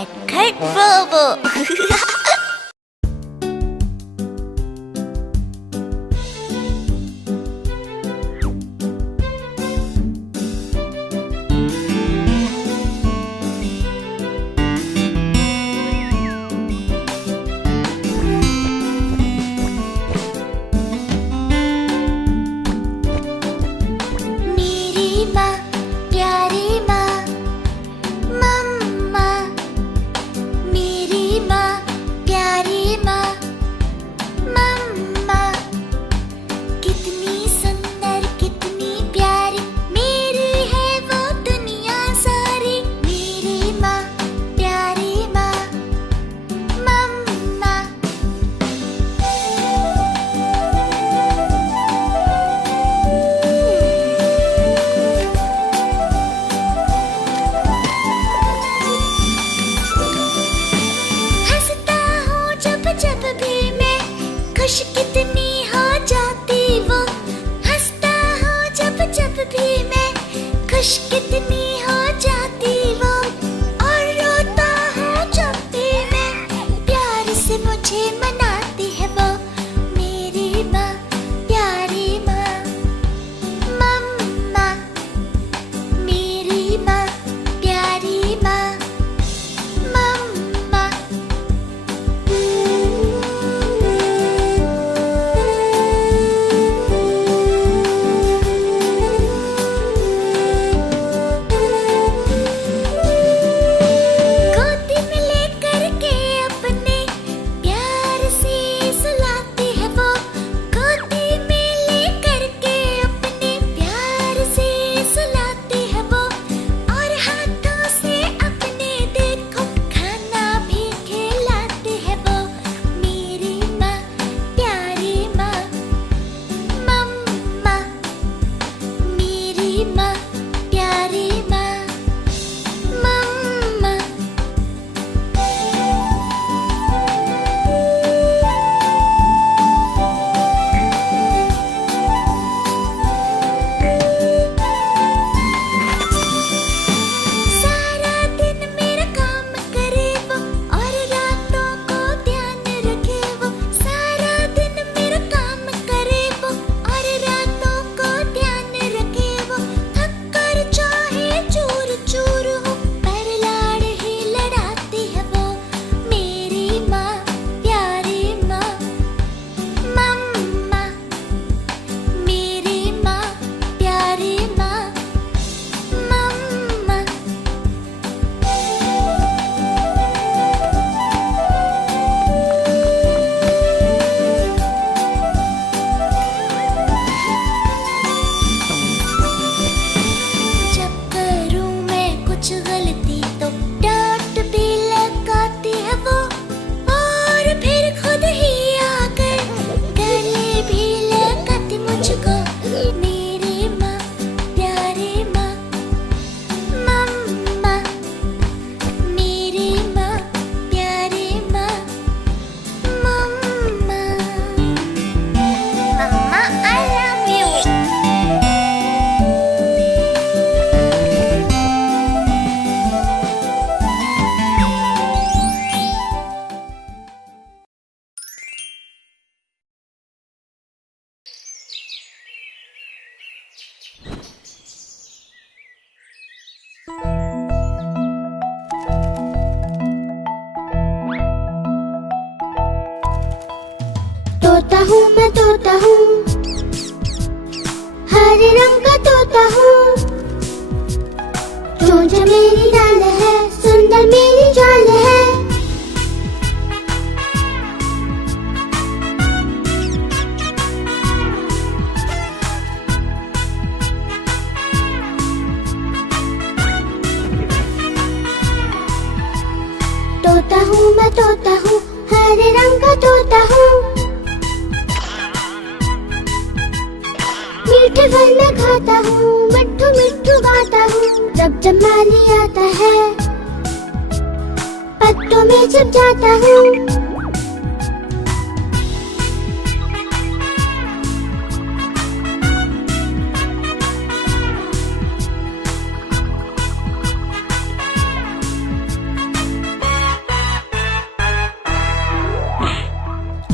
Cat Kite Bobo. तोता हूँ मैं तोता हूँ, हरे रंग का तोता हूँ। चोंच मेरी डाल है, सुंदर मेरी चाल है। तोता हूँ मैं तोता हूँ, हरे रंग का तोता हूँ। मीठे फल मैं खाता हूँ, मिट्ठू मिट्ठू गाता हूँ। जब माली आता है, पत्तों में छिप जाता हूँ।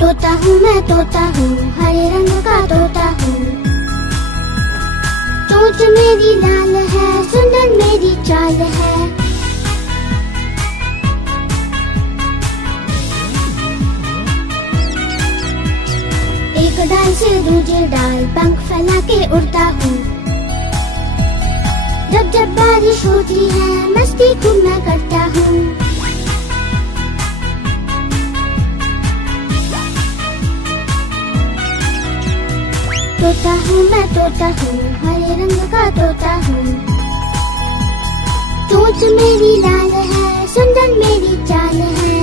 तोता हूँ मैं तोता हूँ, हरे रंग का तोता हूँ। चोंच मेरी लाल है, सुंदर मेरी चाल है। एक डाल से दूसरे डाल पंख फैला के उड़ता हूँ। जब जब बारिश होती है मस्ती खूब मैं करता हूँ। तोता हूँ मैं तोता हूँ, हरे रंग का तोता हूँ। चोंच मेरी लाल है, सुंदर मेरी चाल है।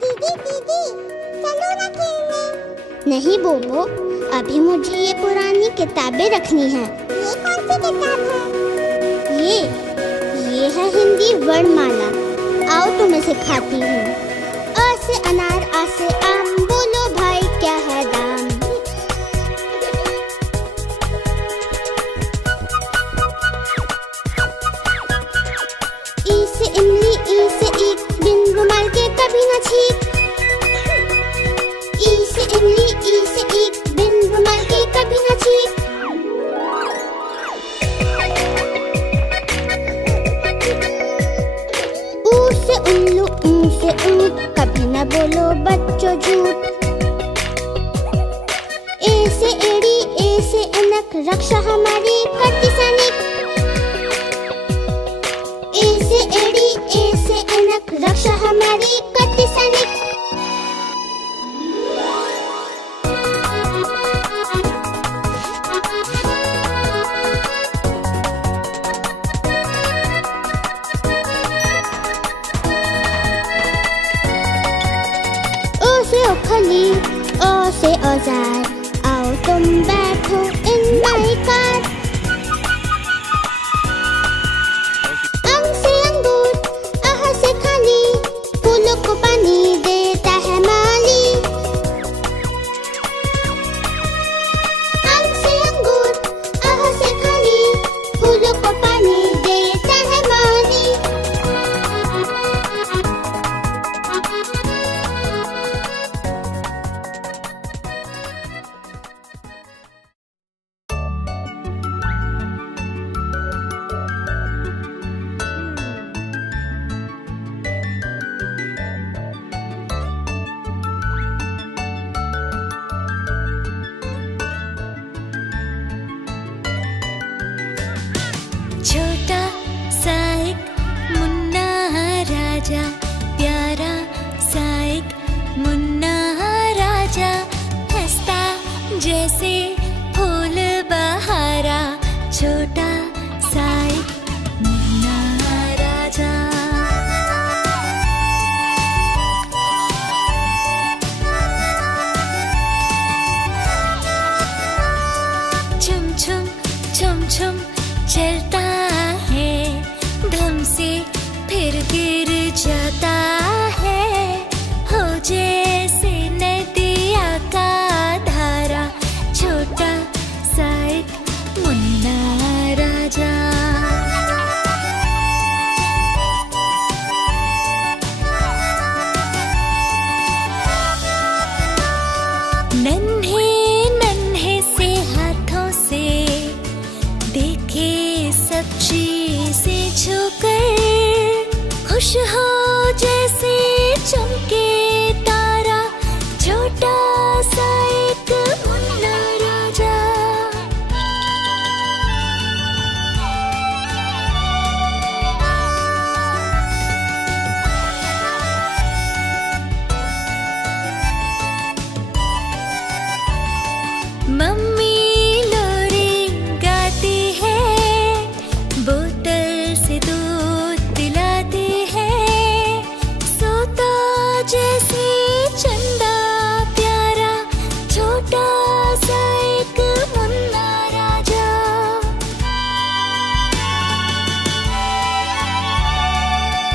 दीदी दीदी चलो ना खेलने। नहीं बोबो, अभी मुझे ये पुरानी किताबें रखनी है। ये कौन सी किताब है? ये है हिंदी वर्णमाला। आओ तुम्हें सिखाती हूँ। अ से अनार, आ से आम, बोलो भाई क्या है दाम। ऐनक रक्षा हमारी करती सैनिक। ए से एड़ी ए से ऐनक रक्षा हमारी करती सैनिक। ओ से ओखली ओ से औजार, आओ तुम बैठो इन माई कार। अंग से अंगूर आह से खाली, फूलों को पानी देता है माली। अंग से अंगूर आह से खाली, फूलों को पानी देता है माली। छोटा सा एक मुन्ना राजा, प्यारा सा एक मुन्ना राजा, हंसता जैसे फूल बहारा। छोटा सा एक मुन्ना राजा। छुम छुम छुम छुम चलता है, धम से फिर गिर जाता है, हो जैसे नदिया का धारा। छोटा सा एक मुन्ना राजा। नन्हे नन्हे से हाथों से देखे सब चीजें छूकर, खुश हो जैसे चमके तारा। छोटा सा एक मुन्ना राजा। मम्मी लोरी गाती है, बोतल से दूध पिलाती है, सोता जैसे चंदा प्यारा। छोटा सा एक मुन्ना राजा।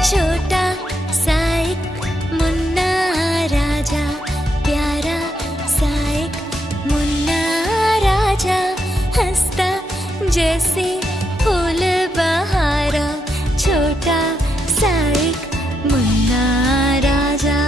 छोटा सा एक मुन्ना राजा, प्यारा सा एक मुन्ना राजा, हंसता जैसे फूल बहारा। छोटा सा एक मुन्ना राजा।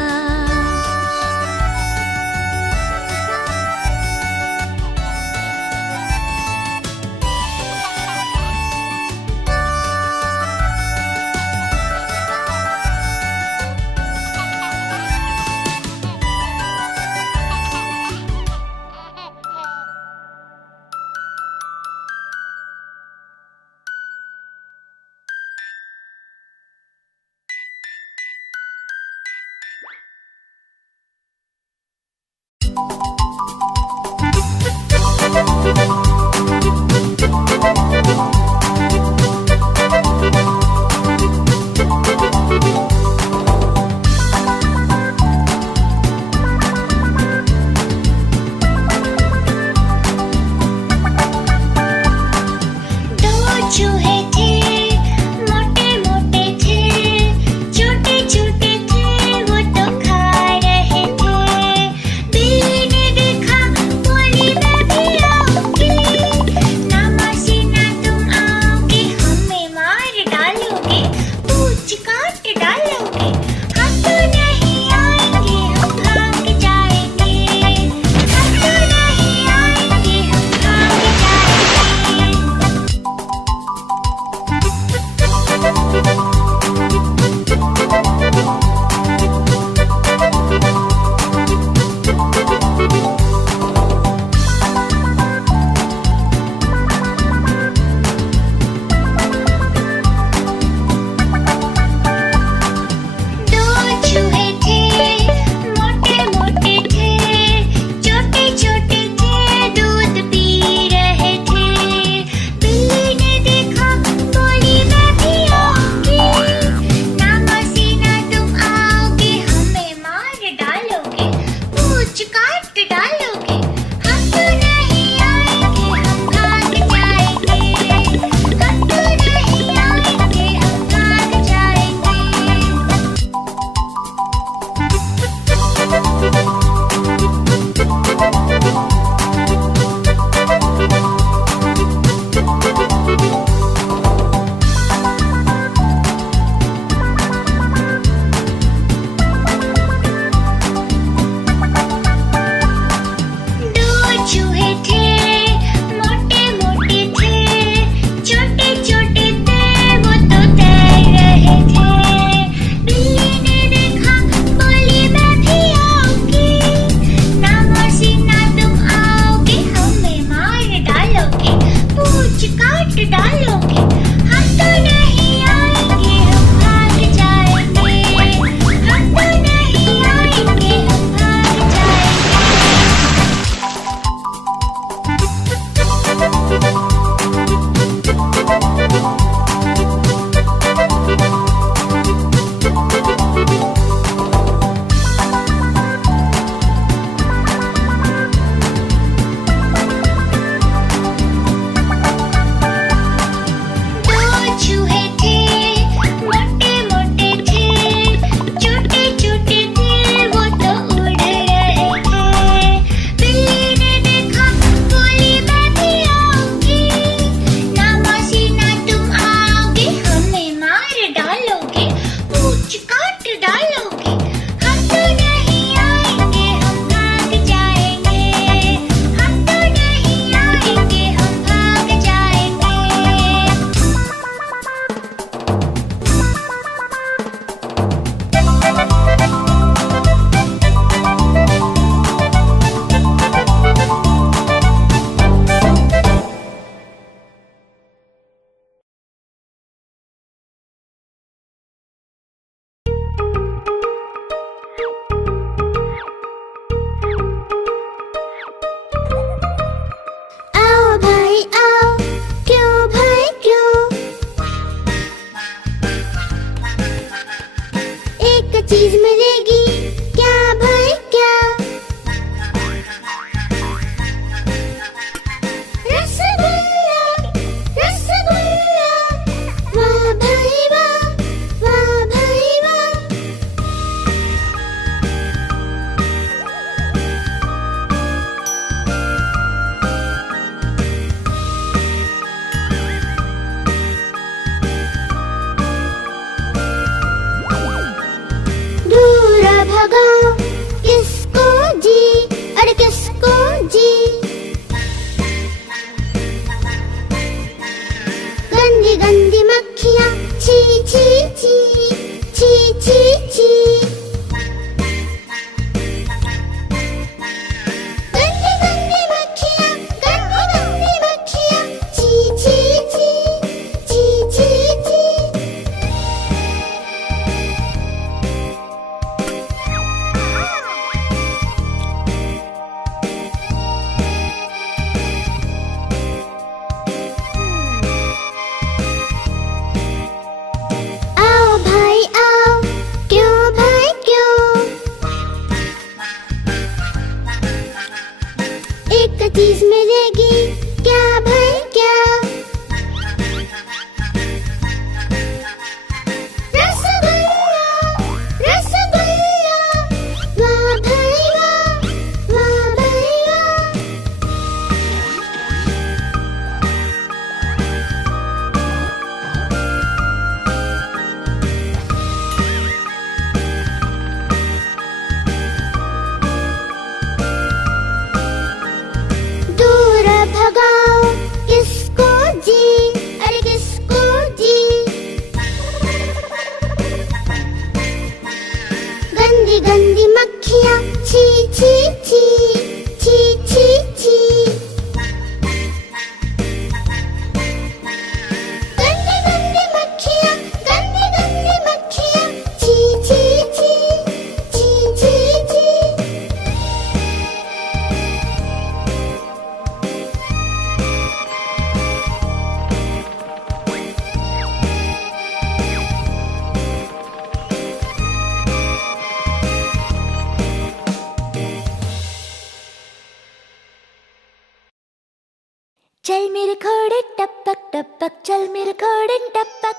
चल मेरे घोड़े टपक टपक, चल मेरे घोड़े टपक,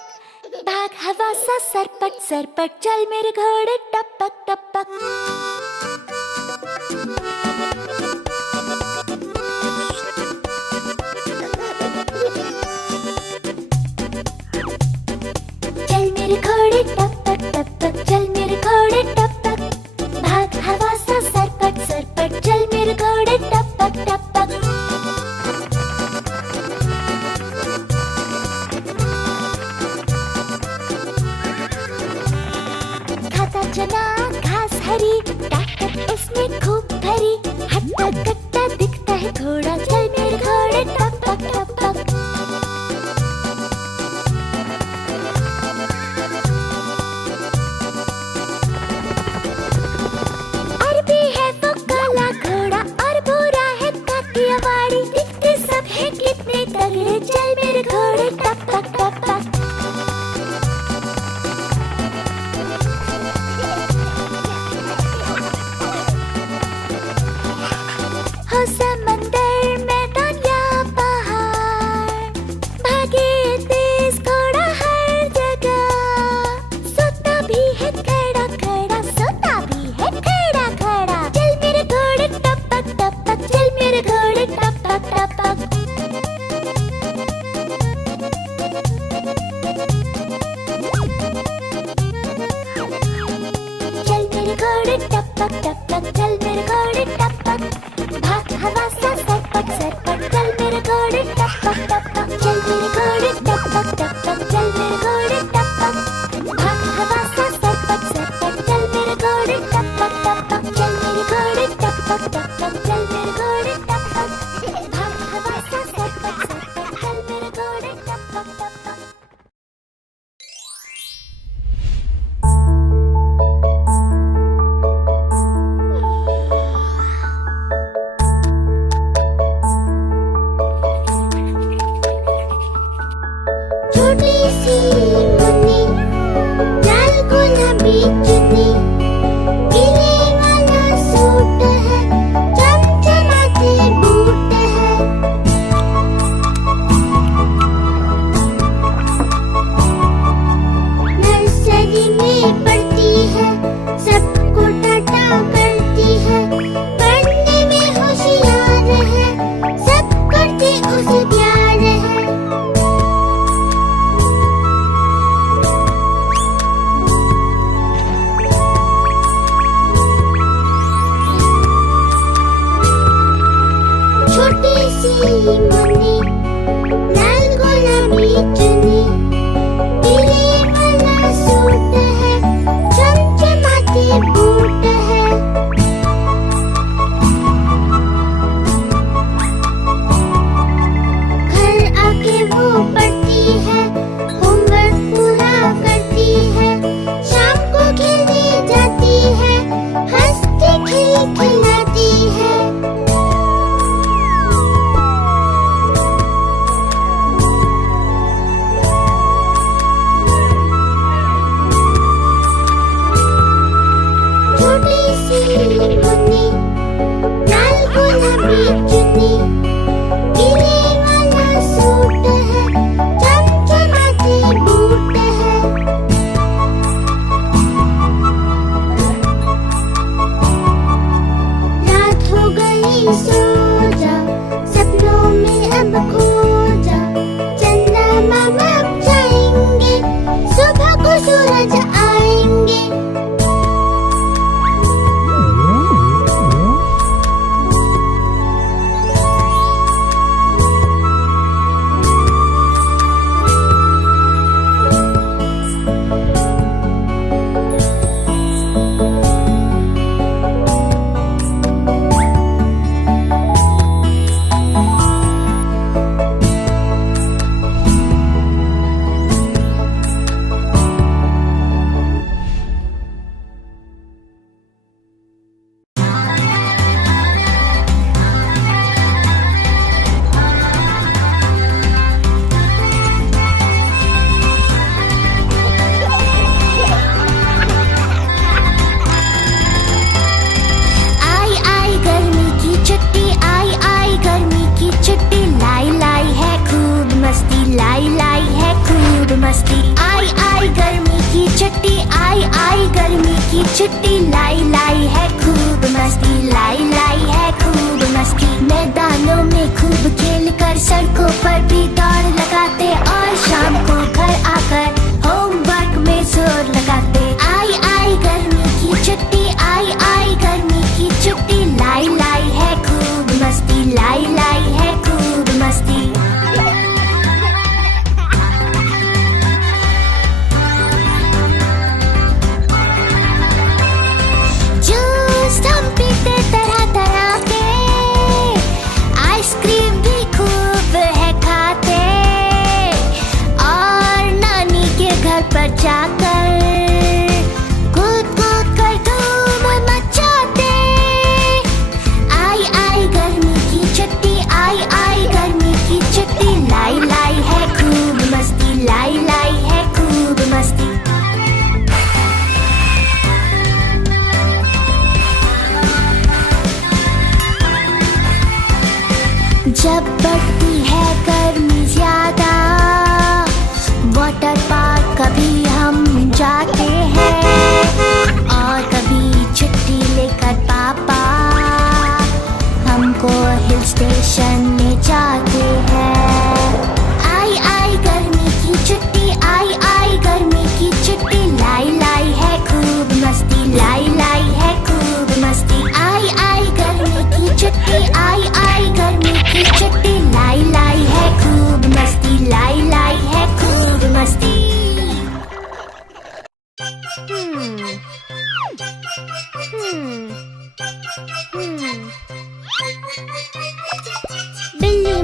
भाग हवा सा सरपट सरपट, चल मेरे घोड़े टपक टपक। चल मेरे घोड़े टपक टपक, चल मेरे घोड़े टपक, भाग हवा सा सरपट सरपट, चल मेरे घोड़े टपक टपक। खाता चना घास हरी, ताकत उसमें खूब भरी, हट्टा कट्टा दिखता है घोड़ा, चल मेरे घोड़े टपक टपक। अरबी है वो काला घोड़ा और भूरा है काठियावाड़ी, दिखते सब है कितने तगड़े, चल मेरे घोड़े टपक टपक। हो समंदर मैदान या पहाड़, भागे तेज घोड़ा हर जगह, सोता भी है खड़ा खड़ा, सोता भी है खड़ा खड़ा, चल मेरे घोड़े टपक टपक, चल मेरे घोड़े टपक टपक। चल मेरे घोड़े टपक टपक, चल मेरे घोड़े टपक, भाग हवा सा सरपट सरपट, चल मेरे घोड़े टपक टपक, चल मेरे घोड़े टपक टपक, चल मेरे घोड़े टपक, भाग हवा सा सरपट सरपट, चल मेरे घोड़े टपक टपक, चल मेरे घोड़े टपक टपक, चल मेरे घोड़े टपक, भाग हवा सा सरपट सरपट, चल मेरे घोड़े टपक टपक। छोटी सी बढ़ती है गर्मी ज्यादा, वाटर पार्क कभी हम जाते हैं और कभी छुट्टी लेकर पापा हमको हिल स्टेशन ले जाते हैं। आई आई गर्मी की छुट्टी, आई आई गर्मी की छुट्टी, लाई लाई है खूब मस्ती, लाई लाई है खूब मस्ती। आई आई गर्मी की छुट्टी, आई आई गर्मी की छुट्टी, लाई लाई है खूब मस्ती, लाई लाई है खूब मस्ती। बिल्ली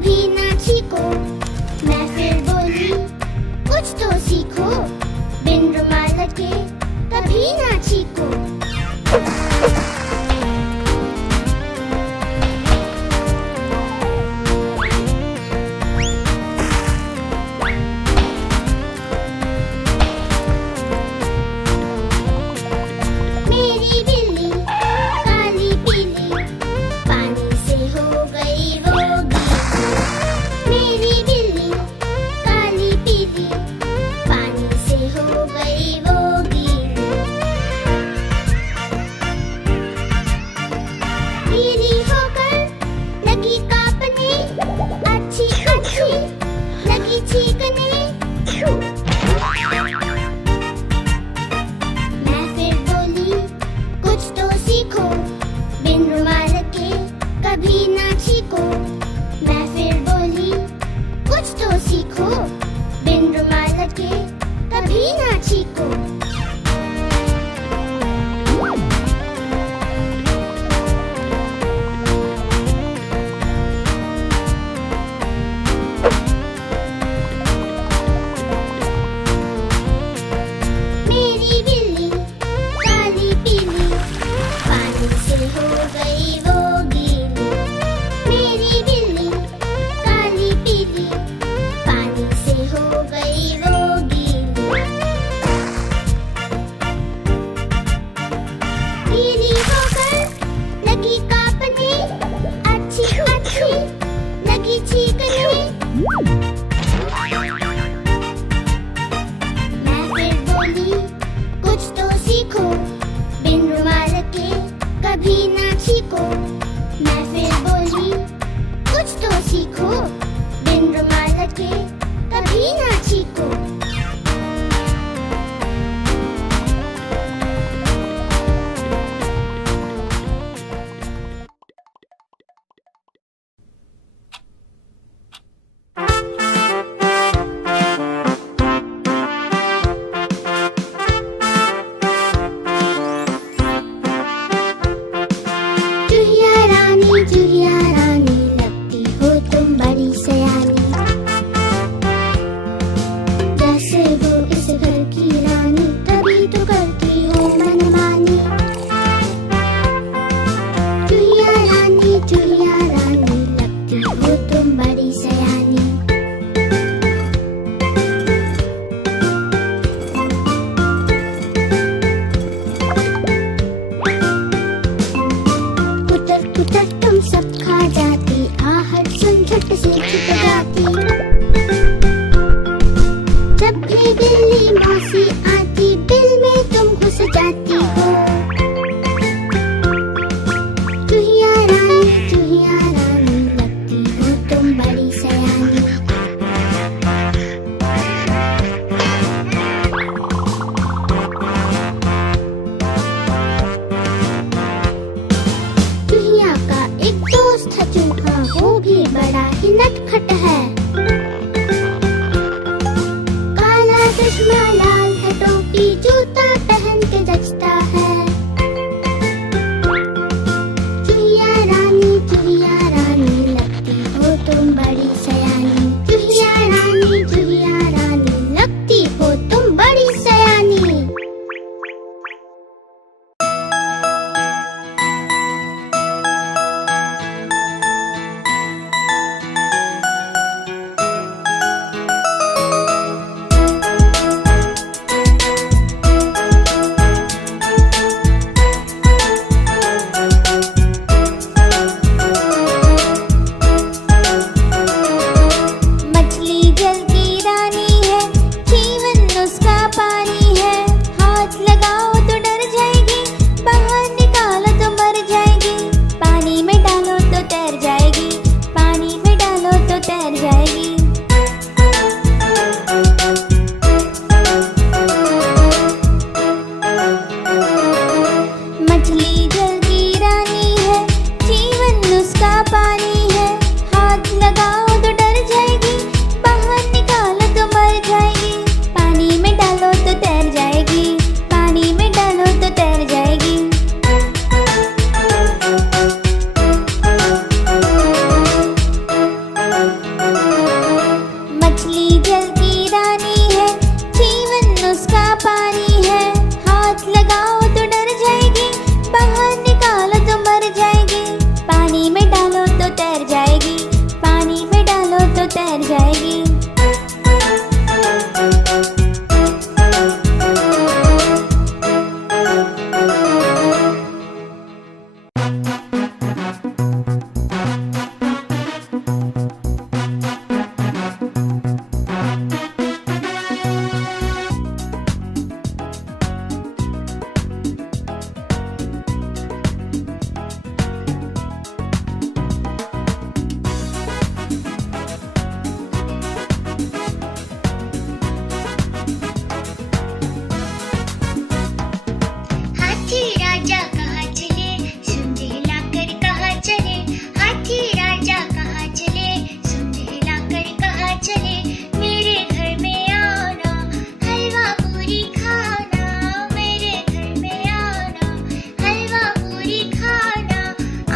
कभी ना छीको। मैं फिर बोली कुछ तो सीखो, बिन रुमाल के कभी ना छीको। मेरी बिल्ली काली पीली, पानी से हो गई वो गीली। मेरी बिल्ली काली पीली, पानी से हो गई वो गीली। पीली होकर लगी कांपने, अच्छी अच्छी लगी छींकने। मैं फिर बोली कुछ तो सीखो, बिन रुमाल के कभी ना छीको। मैं फिर बोली कुछ तो सीखो, बिन रुमाल के कभी ना छीको। मेरी बिल्ली काली पीली, पानी से हो गई वो गीली। मेरी बिल्ली काली पीली, पानी से हो गई वो गीली। पीली होकर लगी कांपने, अच्छी अच्छी लगी छींकने। मैं फिर बोली कुछ तो सीखो, बिन रुमाल के कभी ना छीको। मैं फिर बोली कुछ तो सीखो, बिन रुमाल के कभी ना छीको। चुहिया रानी लगती हो तुम बड़ी सयानी। जैसे हो इस घर की रानी, तभी तो करती हो मनमानी। चुहिया रानी लगती हो तुम बड़ी सयानी। उतर तुम सब खा जाती, आहट सुन झट से छुप जाती। जब भी बिल्ली मौसी आती, बिल में तुम घुस जाती हो। चुहिया रानी लगती हो तुम बड़ी सयानी। चुहिया का एक दोस्त है चूहा, वो भी बड़ा ही नटखट है। काला चश्मा लाल है टोपी, जूता पहन के जचता है। चुहिया रानी लगती हो तुम बड़ी सयानी। चुहिया रानी लगती हो तुम बड़ी सयानी। ठहर जाएगी। हाथी राजा कहाँ चले, सुन लाकर कहाँ चले। हाथी राजा कहाँ चले, सुन लाकर कहाँ चले। मेरे घर में आना, हलवा पूरी खाना। मेरे घर में आना, हलवा पूरी खाना।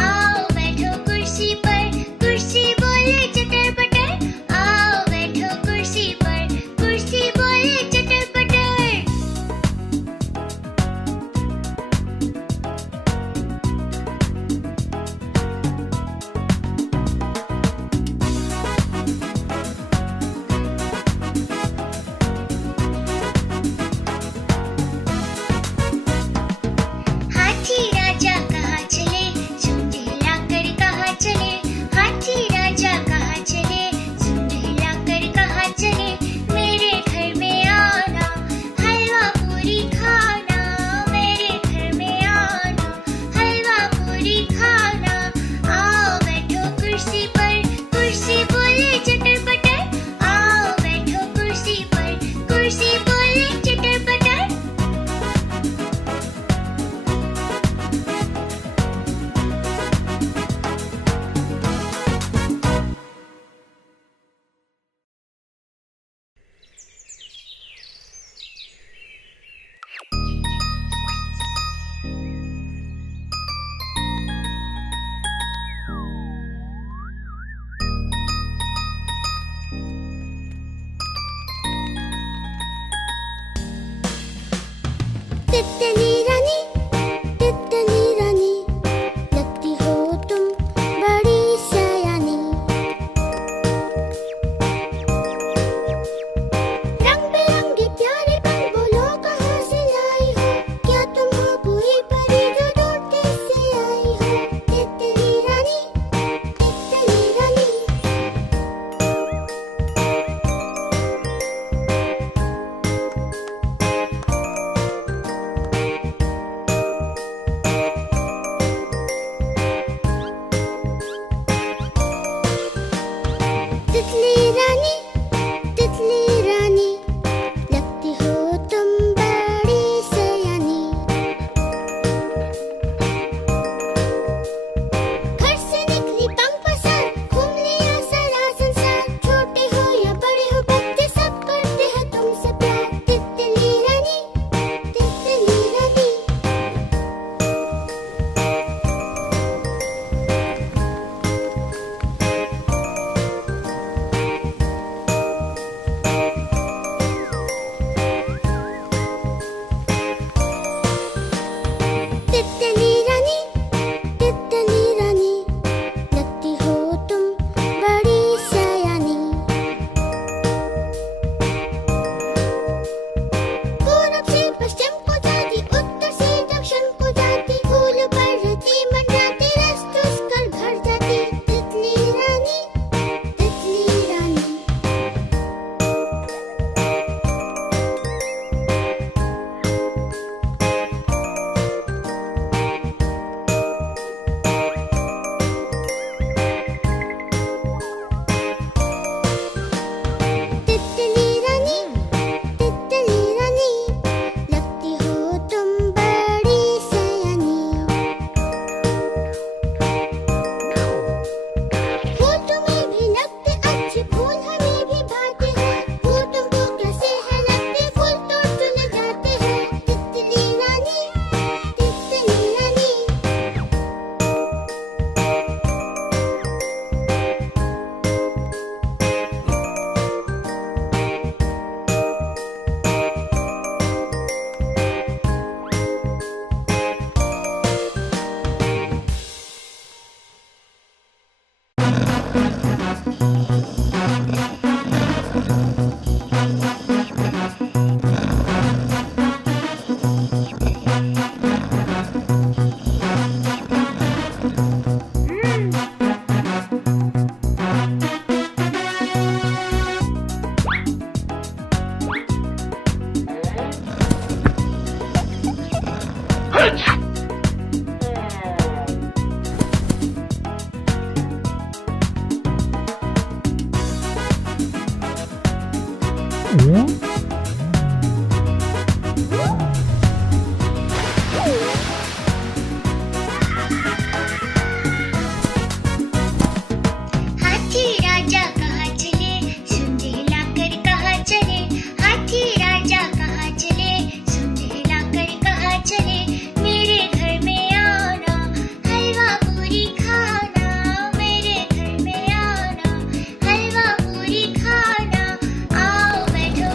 आओ बैठो कुर्सी पर, कुर्सी बोले चटर पटर। आओ बैठो कुर्सी पर, कुर्सी बोले चटर पटर। हाथी राजा कहाँ चले, सुन लाकर कहाँ चले। हाथी राजा कहाँ चले, सुन लाकर कहाँ चले। मेरे घर में आना, हलवा पूरी खाना। मेरे घर में आना, हलवा पूरी खाना। आओ बैठो कुर्सी पर, कुर्सी बोले चटर पटर। आओ बैठो कुर्सी पर, कुर्सी बोले चटर पटर। तितली रानी, तितली रानी, लगती हो तुम बड़ी सयानी। रंग बिरंगे प्यारे पल बोलो कहाँ से लाई हो। क्या तुम हो कोई परी जो दूर देश से आई हो। तितली रानी, तितली रानी। तितली रानी, तितली रानी, लगती हो तुम बड़ी सयानी। घर से निकली पंख पसार, घूम लिया सारा संसार। छोटे हो या बड़े हो बच्चे सब करते हैं तुमसे प्यार। तितली रानी, तितली रानी। हाथी राजा कहाँ चले, सुन लाकर कहाँ चले। हाथी राजा कहाँ चले, सुन लाकर कहाँ चले। मेरे घर में आना, हलवा पूरी खाना। मेरे घर में आना, हलवा पूरी खाना। आओ बैठो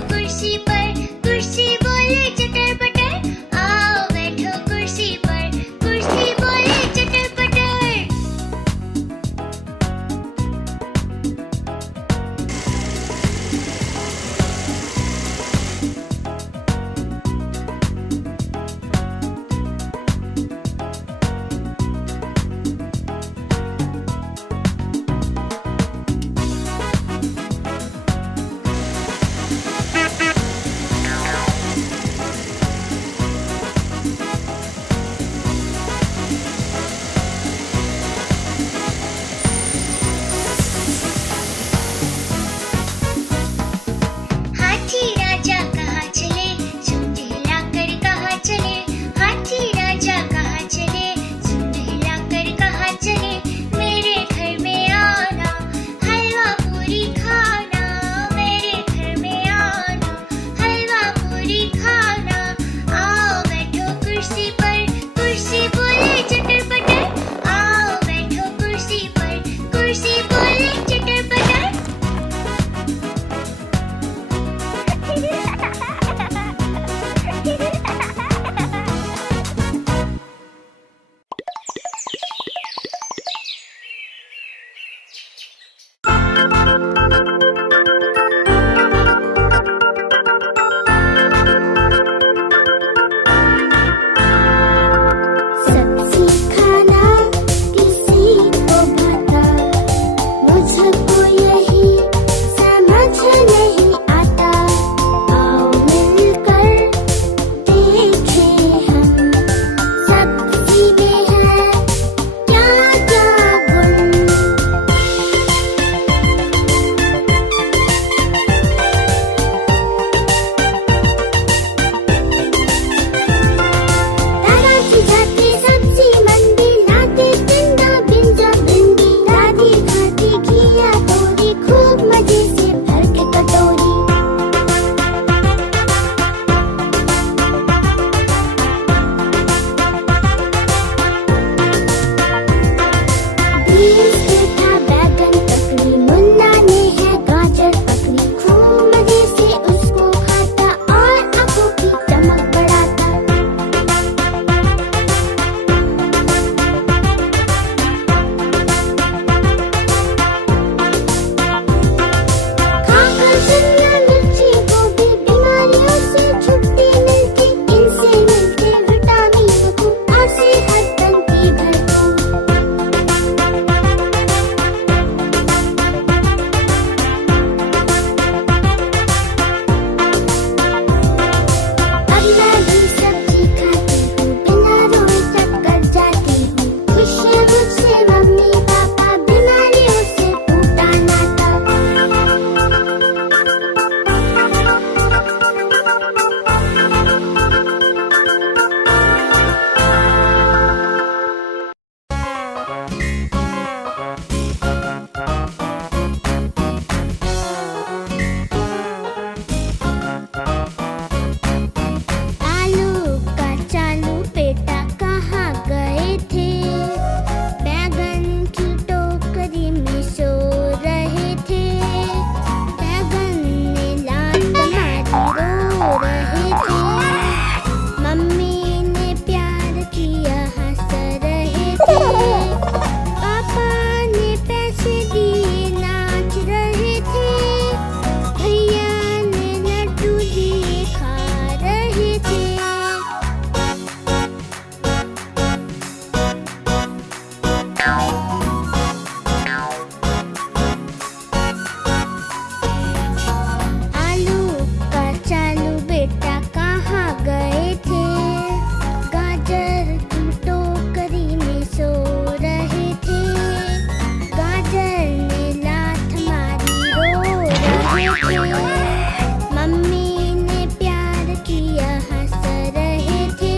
मम्मी ने प्यार किया हंस रहे थे।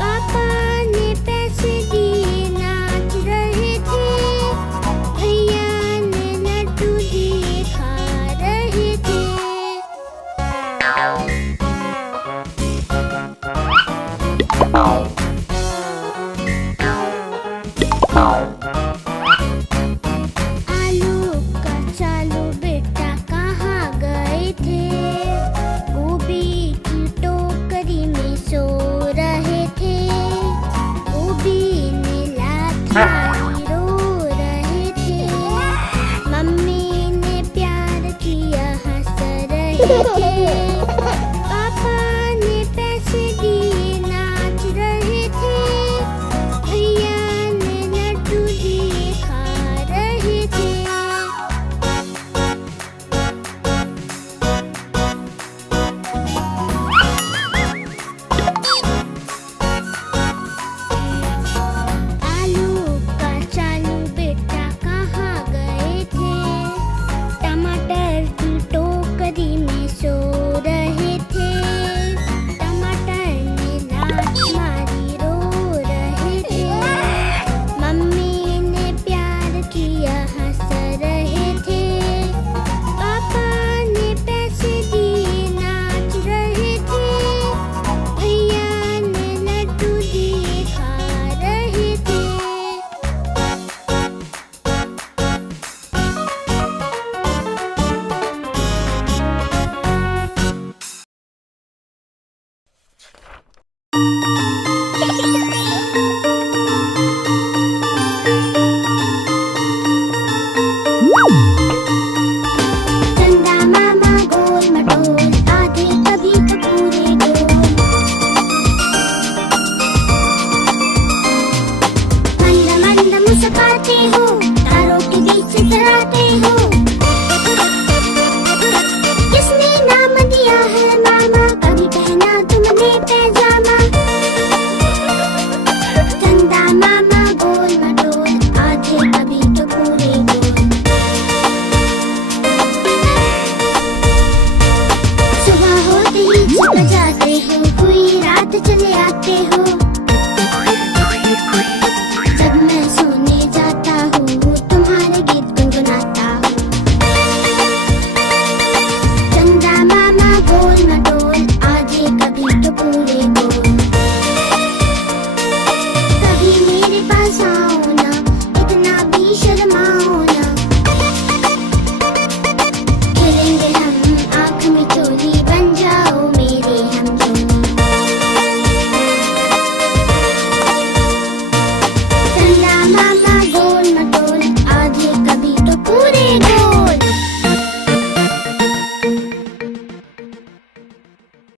पापा ने पैसे दिए नाच रहे थे। भैया ने लड्डू दिए खा रहे थे। आलू का चालू बेटा कहाँ गए थे? गोभी की टोकरी में सो रहे थे। गोभी ने लात मारी रो रहे थे। मम्मी ने प्यार किया हंस रहे थे।